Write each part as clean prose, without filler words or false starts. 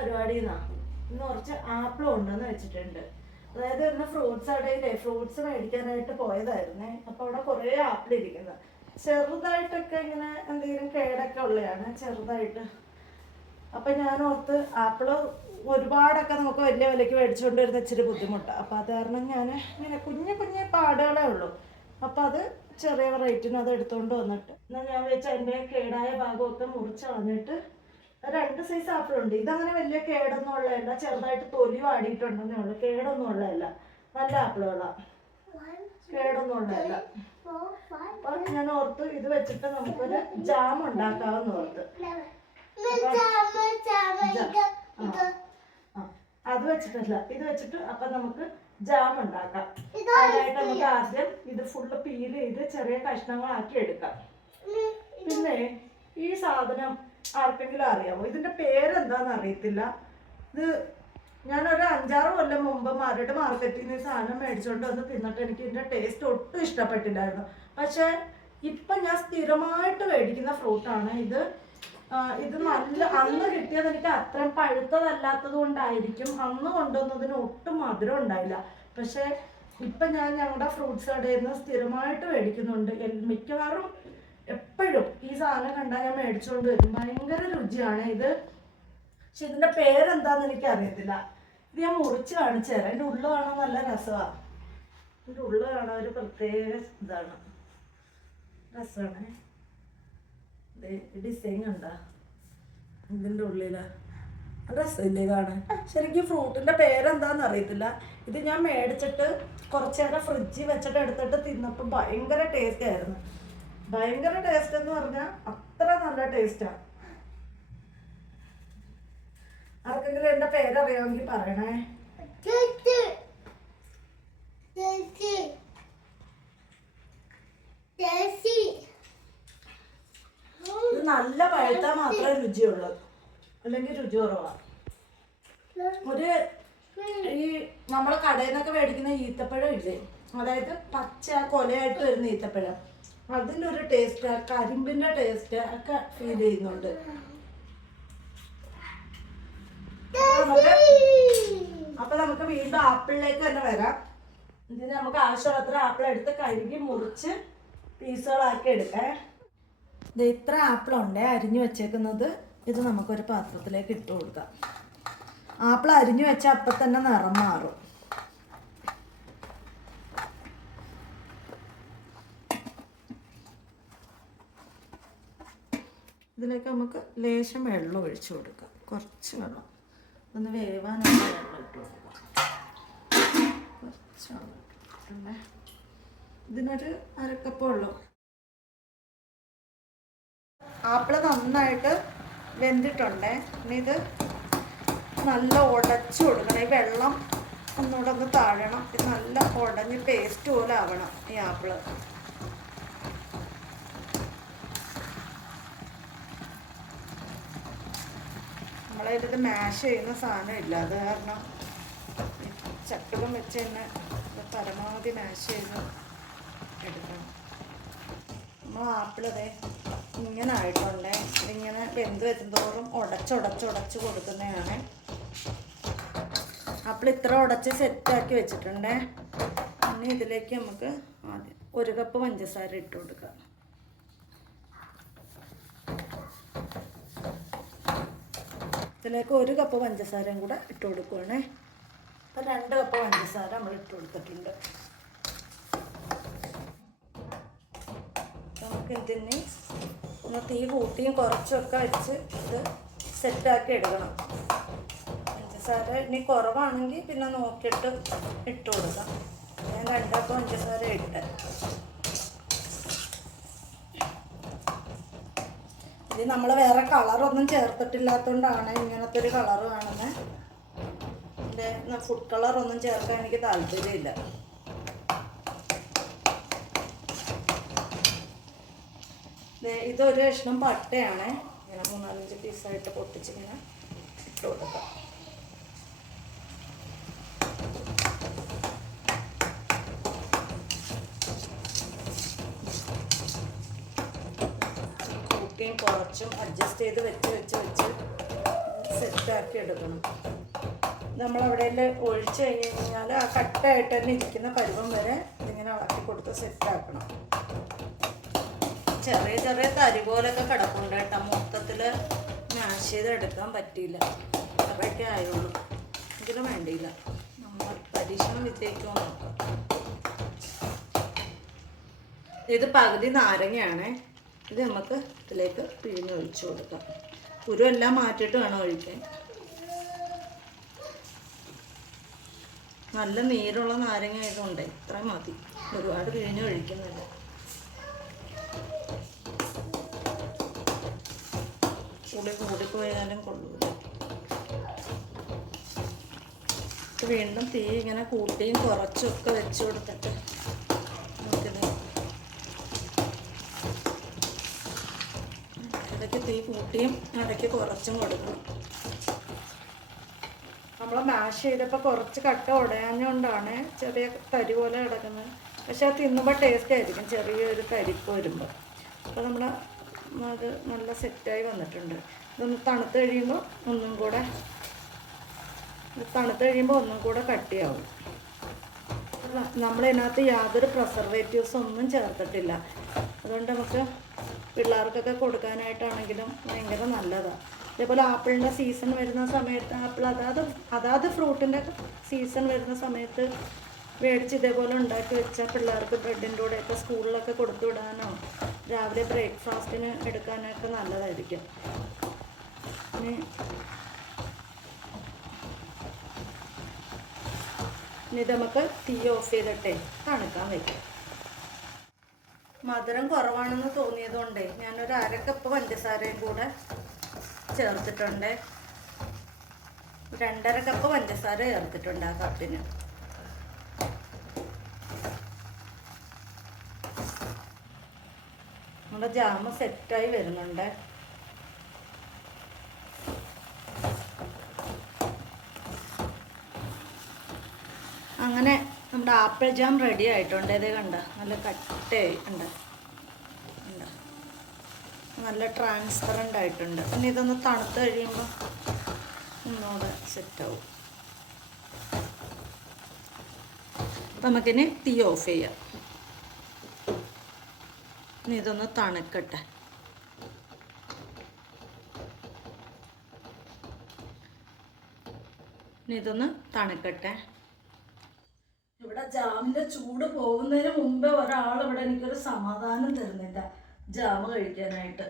പരിപാടിയിൽ നിന്നാണ്. ഇന്ന് കുറച്ച് ആപ്പിൾ ഉണ്ടെന്ന് വെച്ചിട്ടുണ്ട്. അതായത് ഇന്ന് ഫ്രൂട്ട്സ് കടയിലെ ഫ്രൂട്ട്സ് മേടിക്കാനായിട്ട് പോയതായിരുന്നേ. അപ്പോൾ അവിടെ കുറേ ആപ്പിൾ ഇരിക്കുന്നത്, ചെറുതായിട്ടൊക്കെ ഇങ്ങനെ എന്തെങ്കിലും കേടൊക്കെ ഉള്ളതാണ് ചെറുതായിട്ട്. അപ്പം ഞാൻ ഓർത്ത് ആപ്പിള് ഒരുപാടൊക്കെ നമുക്ക് വലിയ വിലയ്ക്ക് മേടിച്ചുകൊണ്ട് വരുന്ന ഇച്ചിരി ബുദ്ധിമുട്ടാണ്. അപ്പം അത് കാരണം ഞാൻ ഇങ്ങനെ കുഞ്ഞു കുഞ്ഞു പാടുകളേ ഉള്ളൂ. അപ്പം അത് ചെറിയ റേറ്റിന് അത് എടുത്തുകൊണ്ട് വന്നിട്ട് എന്നാൽ ഞാൻ വെച്ച് അതിൻ്റെ കേടായ ഭാഗമൊക്കെ മുറിച്ച് കളഞ്ഞിട്ട് 2 സൈസ് ആപ്പിളുണ്ട്. ഇതങ്ങനെ വലിയ കേടൊന്നും ഉള്ളതല്ല, ചെറുതായിട്ട് തൊലി വാടിയിട്ടുണ്ടെന്നേ ഉള്ളൂ, കേടൊന്നും ഉള്ളതല്ല, നല്ല ആപ്പിളുകളാണ്, കേടൊന്നും ഉള്ളതല്ല. അപ്പം ഞാൻ ഓർത്ത് ഇത് വെച്ചിട്ട് നമുക്കൊരു ജാം ഉണ്ടാക്കാമെന്ന് ഓർത്ത്. അത് വെച്ചിട്ടല്ല, ഇത് വെച്ചിട്ട് അപ്പം നമുക്ക് ജാം ഉണ്ടാക്കാം. അതിനായിട്ട് നമുക്ക് ആദ്യം ഇത് ഫുള്ള് പീൽ ചെയ്ത് ചെറിയ കഷ്ണങ്ങളാക്കി എടുക്കാം. പിന്നെ ഈ സാധനം ആർക്കെങ്കിലും അറിയാമോ? ഇതിന്റെ പേരെന്താന്ന് അറിയത്തില്ല. ഇത് ഞാനൊരു 5-6 കൊല്ലം മുമ്പ് മാർക്കറ്റിൽ നിന്ന് സാധനം മേടിച്ചോണ്ട് വന്ന് തിന്നിട്ട് എനിക്ക് ഇതിന്റെ ടേസ്റ്റ് ഒട്ടും ഇഷ്ടപ്പെട്ടില്ലായിരുന്നു. പക്ഷെ ഇപ്പം ഞാൻ സ്ഥിരമായിട്ട് മേടിക്കുന്ന ഫ്രൂട്ടാണ് ഇത്. ഇത് നല്ല അന്ന് കിട്ടിയത് എനിക്ക് അത്രയും പഴുത്തതല്ലാത്തത് കൊണ്ടായിരിക്കും അന്ന് കൊണ്ടുവന്നതിന് ഒട്ടും മധുരം ഉണ്ടായില്ല. പക്ഷെ ഇപ്പം ഞാൻ ഞങ്ങളുടെ ഫ്രൂട്ട്സ് കടയിൽ നിന്ന് സ്ഥിരമായിട്ട് മേടിക്കുന്നുണ്ട്. മിക്കവാറും എപ്പോഴും ഈ സാധനം കണ്ടാൽ ഞാൻ മേടിച്ചുകൊണ്ട് വരും. ഭയങ്കര രുചിയാണ് ഇത്. പക്ഷെ ഇതിൻ്റെ പേരെന്താന്ന് എനിക്ക് അറിയത്തില്ല. ഇത് ഞാൻ മുറിച്ച് കാണിച്ചു തരാം. എൻ്റെ ഉള്ളു കാണാൻ നല്ല രസമാണ്. എൻ്റെ ഉള്ളു കാണാൻ ഒരു പ്രത്യേക ഇതാണ്, രസമാണ്. ഡിസൈൻ ഉണ്ടാ ഇതിൻ്റെ ഉള്ളില് രസമില്ലേ കാണാൻ? ശരിക്കും ഫ്രൂട്ടിൻ്റെ പേരെന്താന്ന് അറിയത്തില്ല. ഇത് ഞാൻ മേടിച്ചിട്ട് കുറച്ച് നേരം ഫ്രിഡ്ജിൽ വെച്ചിട്ട് എടുത്തിട്ട് തിന്നപ്പോൾ ഭയങ്കര ടേസ്റ്റ് ആയിരുന്നു. ഭയങ്കര ടേസ്റ്റ് എന്ന് പറഞ്ഞാൽ അത്ര നല്ല ടേസ്റ്റാണ്. ആർക്കെങ്കിലും എൻ്റെ പേരറിയാമെങ്കിൽ പറയണേ. ഇത് നല്ല പഴുത്താൽ മാത്രമേ രുചിയുള്ളൂ, അല്ലെങ്കിൽ രുചി കുറവാണ്. ഈ നമ്മളെ കടയിൽ നിന്നൊക്കെ മേടിക്കുന്ന ഈത്തപ്പഴം ഇല്ലേ, അതായത് പച്ച കൊലയായിട്ട് വരുന്ന ഈത്തപ്പഴം, അതിനൊരു ടേസ്റ്റ്, കരിമ്പിൻ്റെ ടേസ്റ്റ് ഒക്കെ ഫീൽ ചെയ്യുന്നുണ്ട്. അപ്പൊ നമുക്ക് വീണ്ടും ആപ്പിളിലേക്ക് തന്നെ വരാം. ഇതിന് നമുക്ക് ആവശ്യമുള്ളത്ര ആപ്പിൾ എടുത്ത് കഴുകി മുറിച്ച് പീസുകളാക്കി എടുക്കാം. ഇത് ഇത്ര ആപ്പിളുണ്ട് അരിഞ്ഞു വെച്ചേക്കുന്നത്. ഇത് നമുക്കൊരു പാത്രത്തിലേക്ക് ഇട്ട് കൊടുക്കാം. ആപ്പിൾ അരിഞ്ഞു വെച്ചാൽ അപ്പം തന്നെ നിറം മാറും. ഇതിലേക്ക് നമുക്ക് ലേശം വെള്ളം ഒഴിച്ചു കൊടുക്കാം, കുറച്ച് വെള്ളം, ഒന്ന് വേവാനുള്ള വെള്ളം ഇട്ട് കൊടുക്കാം. കുറച്ച് വെള്ളം ഇട്ടിട്ടുണ്ടേ. ഇതിനൊരു 1/2 കപ്പ് വെള്ളം. ആപ്പിള് നന്നായിട്ട് വെന്തിട്ടുണ്ടേ. ഇനി ഇത് നല്ല ഉടച്ചു കൊടുക്കണം. ഈ വെള്ളം ഒന്നുകൂടെ ഒന്ന് താഴണം. ഇത് നല്ല ഉടഞ്ഞ് പേസ്റ്റ് പോലെ ആവണം ഈ ആപ്പിള്. നമ്മളതിൽ മാഷ് ചെയ്യുന്ന സാധനം ഇല്ല, അത് കാരണം ചട്ടുകം വെച്ച് തന്നെ പരമാവധി മാഷ് ചെയ്ത് എടുക്കണം. നമ്മൾ ആപ്പിളതേ ഇങ്ങനെ ആയിട്ടുണ്ടേ. ഇതിങ്ങനെ വെന്ത് വരുന്തോറും ഉടച്ച് കൊടുക്കുന്നതാണ്. ആപ്പിൾ ഇത്ര ഉടച്ച് സെറ്റാക്കി വെച്ചിട്ടുണ്ടേ. ഇനി ഇതിലേക്ക് നമുക്ക് ആദ്യം 1 കപ്പ് പഞ്ചസാര ഇട്ട് കൊടുക്കാം. ഇതിലേക്ക് 1 കപ്പ് പഞ്ചസാരയും കൂടെ ഇട്ട് കൊടുക്കുവാണേ. അപ്പം 2 കപ്പ് പഞ്ചസാര നമ്മൾ ഇട്ട് കൊടുത്തിട്ടുണ്ട്. നമുക്ക് ഇതിന് ഒന്ന് തീ കൂട്ടിയും കുറച്ചൊക്കെ വെച്ച് ഇത് സെറ്റാക്കി എടുക്കണം. പഞ്ചസാര ഇനി കുറവാണെങ്കിൽ പിന്നെ നോക്കിയിട്ട് ഇട്ട് കൊടുക്കാം. ഞാൻ 2 കപ്പ് പഞ്ചസാര ഇട്ട്. ഇത് നമ്മൾ വേറെ കളറൊന്നും ചേർത്തിട്ടില്ലാത്തതുകൊണ്ടാണ് ഇങ്ങനത്തെ ഒരു കളറ് കാണുന്നത്. എൻ്റെ ഫുഡ് കളറൊന്നും ചേർക്കാൻ എനിക്ക് താല്പര്യമില്ല. ഇതൊരു കഷ്ണം പട്ടയാണ്. ഇങ്ങനെ 3-4 പീസായിട്ട് പൊട്ടിച്ചിങ്ങനെ ഇട്ട് കൊടുക്കാം. കൂട്ടിയും കുറച്ചും അഡ്ജസ്റ്റ് ചെയ്ത് വെച്ച് സെറ്റാക്കി എടുക്കണം. നമ്മളവിടെ ഒഴിച്ച് കഴിഞ്ഞ് കഴിഞ്ഞാൽ ആ കട്ടായിട്ട് തന്നെ ഇരിക്കുന്ന പരുവം വരെ ഇതിങ്ങനെ ഇളക്കി കൊടുത്ത് സെറ്റാക്കണം. ചെറിയ ചെറിയ തരി പോലൊക്കെ കിടപ്പുണ്ട് കേട്ടോ, മൊത്തത്തിൽ മാഷ് ചെയ്തെടുക്കാൻ പറ്റിയില്ല. അപ്പോഴൊക്കെ ആയുള്ളൂ, എങ്കിലും വേണ്ടിയില്ല. നമ്മൾ പരീക്ഷണം വിജയിക്കുമോ നോക്കാം. ഇത് പകുതി നാരങ്ങയാണ്. ഇത് നമുക്ക് ഇതിലേക്ക് പിഴിഞ്ഞ് ഒഴിച്ചു കൊടുക്കാം. കുരു എല്ലാം മാറ്റിയിട്ട് വേണം ഒഴിക്കാൻ. നല്ല നീരുള്ള നാരങ്ങ ആയതുകൊണ്ട് ഇത്ര മതി, ഒരുപാട് പിഴിഞ്ഞ് ഒഴിക്കുന്നില്ല. പുളി കൂടിപ്പോയാലും കൊള്ളൂല. വീണ്ടും തീ ഇങ്ങനെ കൂട്ടിയും കുറച്ചൊക്കെ വെച്ച് കൊടുത്തിട്ട് നമുക്കിത് ഇടയ്ക്ക് തീ കൂട്ടിയും ഇടയ്ക്ക് കുറച്ചും കൊടുക്കണം. നമ്മൾ മാഷ് ചെയ്തപ്പോൾ കുറച്ച് കട്ട ഉടയാഞ്ഞുകൊണ്ടാണ് ചെറിയ തരി പോലെ കിടക്കുന്നത്. പക്ഷെ അത് തിന്നുമ്പോൾ ടേസ്റ്റ് ആയിരിക്കും, ചെറിയൊരു തരിപ്പ് വരുമ്പോൾ. അപ്പോൾ നമ്മൾ അത് നല്ല സെറ്റായി വന്നിട്ടുണ്ട്. ഇതൊന്ന് തണുത്ത് കഴിയുമ്പോൾ ഒന്നും കൂടെ കട്ടിയാവും. നമ്മളതിനകത്ത് യാതൊരു പ്രിസർവേറ്റീവ്സ് ഒന്നും ചേർത്തിട്ടില്ല. അതുകൊണ്ട് നമുക്ക് പിള്ളേർക്കൊക്കെ കൊടുക്കാനായിട്ടാണെങ്കിലും ഭയങ്കര നല്ലതാണ്. അതേപോലെ ആപ്പിളിൻ്റെ സീസൺ വരുന്ന സമയത്ത് ആപ്പിൾ അതാത് ഫ്രൂട്ടിൻ്റെ സീസൺ വരുന്ന സമയത്ത് മേടിച്ച് ഇതേപോലെ ഉണ്ടാക്കി വെച്ചാൽ പിള്ളേർക്ക് ബ്രെഡിൻ്റെ കൂടെയൊക്കെ സ്കൂളിലൊക്കെ കൊടുത്തു വിടാനോ രാവിലെ ബ്രേക്ക്ഫാസ്റ്റിന് എടുക്കാനൊക്കെ നല്ലതായിരിക്കും. ഇനി ഇത് നമുക്ക് തീ ഓഫ് ചെയ്തിട്ടേ തണുക്കാൻ വയ്ക്കാം. മധുരം കുറവാണെന്ന് തോന്നിയതുകൊണ്ടേ ഞാനൊരു 1/2 കപ്പ് പഞ്ചസാരയും കൂടെ ചേർത്തിട്ടുണ്ട്. 2.5 കപ്പ് പഞ്ചസാര ചേർത്തിട്ടുണ്ട് ആ കപ്പിന്. നമ്മുടെ ജാമ് സെറ്റായി വരുന്നുണ്ട്. അങ്ങനെ നമ്മുടെ ആപ്പിൾ ജാം റെഡി ആയിട്ടുണ്ട്. ഇത് കണ്ട നല്ല കട്ടയായി ഉണ്ട്, നല്ല ട്രാൻസ്പെറൻ്റ് ആയിട്ടുണ്ട്. പിന്നെ ഇതൊന്ന് തണുത്ത് കഴിയുമ്പോൾ ഒന്നുകൂടെ സെറ്റാവും. നമുക്കിനി തീ ഓഫ് ചെയ്യാം. ഇനി ഇതൊന്ന് തണുക്കട്ടെ. ഇവിടെ ജാമിൻ്റെ ചൂട് പോകുന്നതിന് മുമ്പേ ഒരാൾ ഇവിടെ എനിക്കൊരു സമാധാനം തരുന്നില്ല ജാമ് കഴിക്കാനായിട്ട്.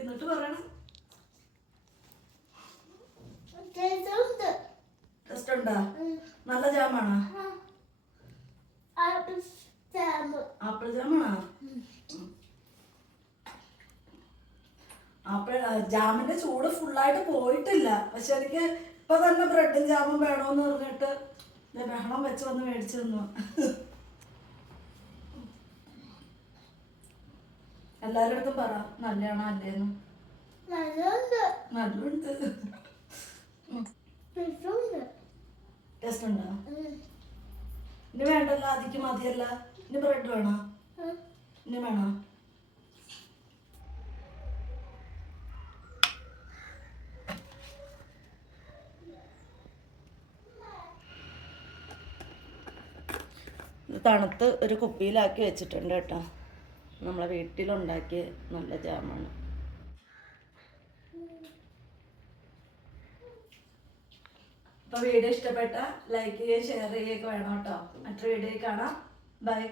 എന്നിട്ട് പറയണം, ടെസ്റ്റ് ഉണ്ടോ? നല്ല ജാമാണോ? ആപ്പിൾ ജാമാണോ? ജാമിന്റെ ചൂട് ഫുള്ളായിട്ട് പോയിട്ടില്ല. പക്ഷെ എനിക്ക് ഇപ്പൊ തന്നെ ബ്രെഡും ജാമും വേണോന്ന് പറഞ്ഞിട്ട് ബഹളം വെച്ച് വന്ന് മേടിച്ചു തന്നു. എല്ലാവരുടെ അടുത്തും പറ നല്ലതാണോ അല്ലേന്ന്. നല്ലുണ്ട്. ടേസ്റ്റ് ഉണ്ടോ? ഇനി വേണ്ടല്ലോ, അതിക്ക് മതിയല്ല. ഇനി ബ്രെഡ് വേണോ? ഇനി വേണോ? തണുത്ത് ഒരു കുപ്പിയിലാക്കി വെച്ചിട്ടുണ്ട് കേട്ടോ. നമ്മളെ വീട്ടിലുണ്ടാക്കിയ നല്ല ജാമാണ്. അപ്പോൾ വീഡിയോ ഇഷ്ടപ്പെട്ട ലൈക്ക് ചെയ്യുകയും ഷെയർ ചെയ്യുകയൊക്കെ വേണം കേട്ടോ. മറ്റൊരു വീഡിയോയിൽ കാണാം. ബൈ.